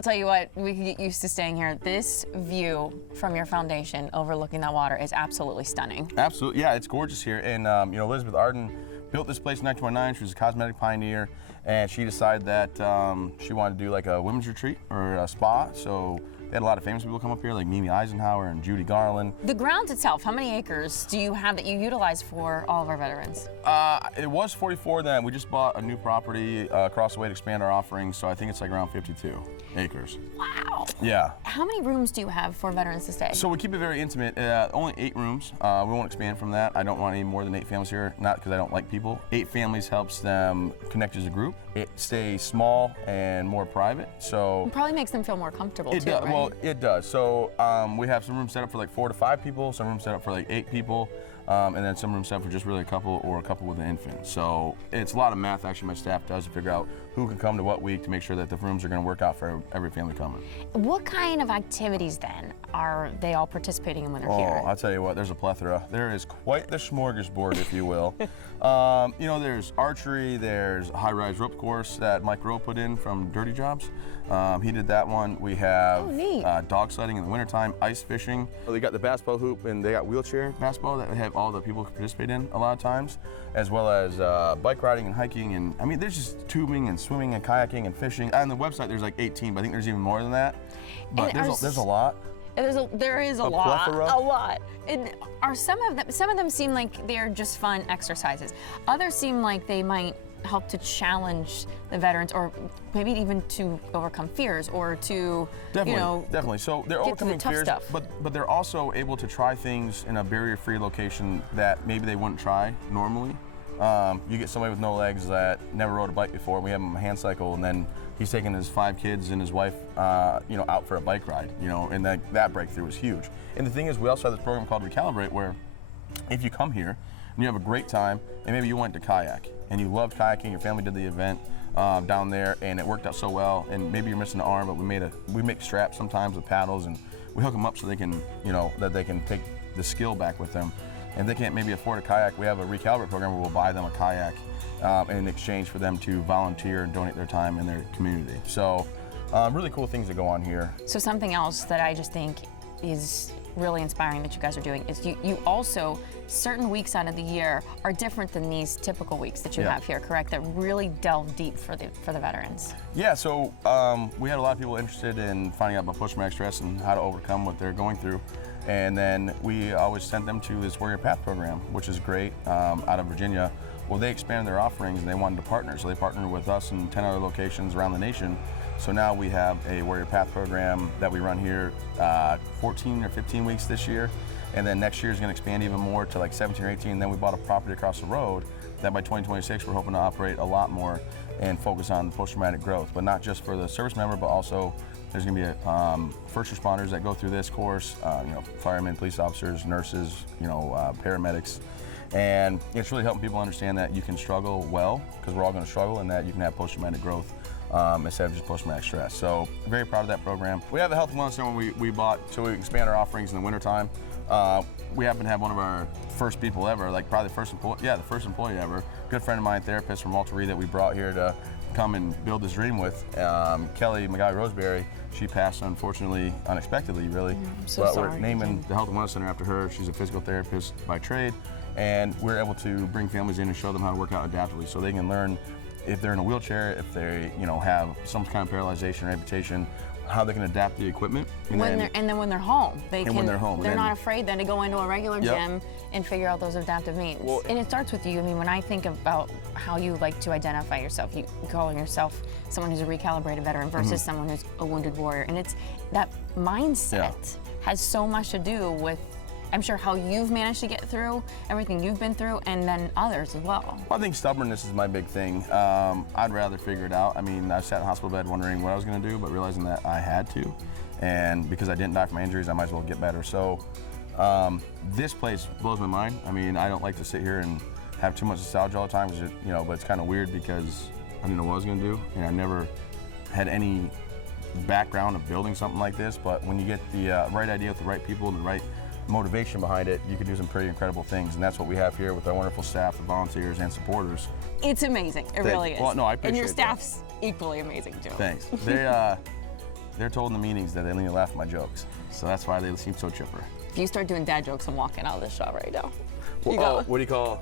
I'll tell you what, we can get used to staying here. This view from your foundation overlooking that water is absolutely stunning. Absolutely, yeah, it's gorgeous here. And you know, Elizabeth Arden built this place in 1929. She was a cosmetic pioneer, and she decided that she wanted to do like a women's retreat or a spa. So they had a lot of famous people come up here, like Mimi Eisenhower and Judy Garland. The grounds itself, how many acres do you have that you utilize for all of our veterans? It was 44 then. We just bought a new property across the way to expand our offerings, so I think it's like around 52 acres. Wow. Yeah. How many rooms do you have for veterans to stay? So we keep it very intimate. Only 8 rooms. We won't expand from that. I don't want any more than 8 families here, not because I don't like people. 8 families helps them connect as a group. It stays small and more private, so. It probably makes them feel more comfortable too, does, right? Well, it does. So we have some rooms set up for like 4 to 5 people, some rooms set up for like 8 people, and then some rooms set up for just really a couple or a couple with an infant. So it's a lot of math actually my staff does to figure out who can come to what week to make sure that the rooms are going to work out for every family coming. What kind of activities then are they all participating in when they're here? Oh, I'll tell you what, there's a plethora. There is quite the smorgasbord, if you will. You know, there's archery, there's a high-rise rope course that Mike Rowe put in from Dirty Jobs. He did that one. We have dog sledding in the wintertime, ice fishing. They got the basketball hoop and they got wheelchair basketball that they have all the people participate in a lot of times, as well as bike riding and hiking. And I mean, there's just tubing and swimming and kayaking and fishing. On the website, there's like 18, but I think there's even more than that. But there's a lot. There is a lot. Plethora. A lot. And are some of them seem like they're just fun exercises. Others seem like they might help to challenge the veterans, or maybe even to overcome fears, or to definitely. So they're overcoming tough fears, stuff. but they're also able to try things in a barrier-free location that maybe they wouldn't try normally. You get somebody with no legs that never rode a bike before. We have him on a hand cycle, and then he's taking his 5 kids and his wife, out for a bike ride. And that breakthrough was huge. And the thing is, we also have this program called Recalibrate, where if you come here and you have a great time, and maybe you went to kayak and you loved kayaking, your family did the event down there, and it worked out so well. And maybe you're missing an arm, but we make straps sometimes with paddles, and we hook them up so they can, that they can take the skill back with them. And if they can't maybe afford a kayak, we have a Recalibrate program where we'll buy them a kayak in exchange for them to volunteer and donate their time in their community. So really cool things that go on here. So something else that I just think is really inspiring that you guys are doing is you also, certain weeks out of the year are different than these typical weeks that you have here, correct? That really delve deep for the veterans. Yeah, so we had a lot of people interested in finding out about post-traumatic stress and how to overcome what they're going through. And then we always sent them to this Warrior Path program, which is great, out of Virginia. Well, they expanded their offerings and they wanted to partner. So they partnered with us in 10 other locations around the nation. So now we have a Warrior Path program that we run here 14 or 15 weeks this year. And then next year is going to expand even more to like 17 or 18. And then we bought a property across the road that by 2026 we're hoping to operate a lot more and focus on post-traumatic growth, but not just for the service member, but also there's going to be first responders that go through this course, firemen, police officers, nurses, paramedics. And it's really helping people understand that you can struggle well, because we're all going to struggle, and that you can have post-traumatic growth instead of just post-traumatic stress. So very proud of that program. We have a health and wellness center we bought so we expand our offerings in the wintertime. We happen to have one of our first people ever, like probably the first employee ever. Good friend of mine, therapist from Walter Reed that we brought here to come and build this dream with. Kelly McGuy Roseberry, she passed unfortunately, unexpectedly really. I'm so but sorry. we're naming the Health and Wellness Center after her. She's a physical therapist by trade, and we're able to bring families in and show them how to work out adaptively so they can learn if they're in a wheelchair, if they have some kind of paralyzation or amputation, how they can adapt the equipment. And then when they're home, they're then, not afraid then to go into a regular gym and figure out those adaptive means. Well, and it starts with you. I mean, when I think about how you like to identify yourself, you calling yourself someone who's a recalibrated veteran versus someone who's a wounded warrior, and it's that mindset has so much to do with, I'm sure, how you've managed to get through everything you've been through, and then others as well. I think stubbornness is my big thing. I'd rather figure it out. I mean, I sat in a hospital bed wondering what I was going to do, but realizing that I had to. And because I didn't die from my injuries, I might as well get better. So this place blows my mind. I mean, I don't like to sit here and have too much nostalgia all the time, but it's kind of weird because I didn't know what I was going to do, and I never had any background of building something like this. But when you get the right idea with the right people and the right motivation behind it, you can do some pretty incredible things, and that's what we have here with our wonderful staff of volunteers and supporters. It's amazing. It really is. Well, no, I appreciate And your that. staff's equally amazing too. Thanks. they're told in the meetings that they need to laugh at my jokes. So that's why they seem so chipper. If you start doing dad jokes, I'm walking out of this shop right now. Well, what do you call?